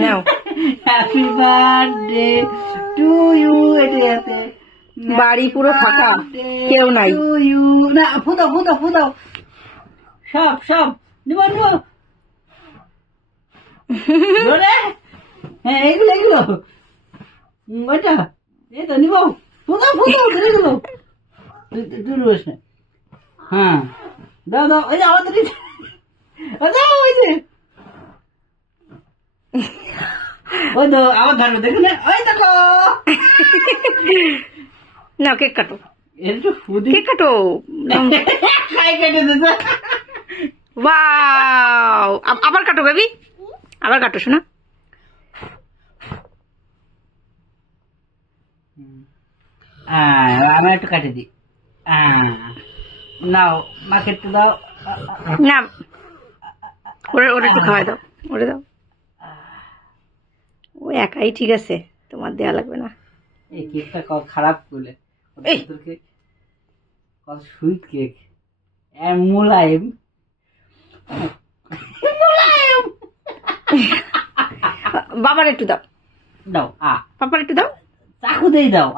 Now happy birthday to you. এটাতে বাড়ি পুরো ফাঁকা, কেউ নাই। To you. না, ফুদাও ফুদাও ফুদাও, সব সব নিব নিব। জোরে। হ্যাঁ, এগুলো এগুলো ওইটা এই তো নিব। ফুদাও ফুদাও এগুলো দূর বসে। হ্যাঁ, দাও দাও, ওই যে আমাদের দাও, ওই যে ওই তো আমার ধরো, দেখো না, ওই দেখো। নাও কেক কাটো, একটু ফুদি কেক কাটো। খাই কেটে দিতে। ওয়াও, আবার কাটো বেবি, আবার কাটো শোনা। আমি একটু কাটে দিই। নাও, মাকে একটু দাও। না, ওরা ওরা একটু খাওয়াই দাও, ওরে দাও। ও একাই ঠিক আছে, তোমার দেওয়া লাগবে না। এই কেকটা খারাপ করলে, এই। কত সুইট কেক, মোলায়েম মোলায়েম। বাবার একটু দাও, দাও পাপার একটু দাও। চাকু দিয়ে দাও।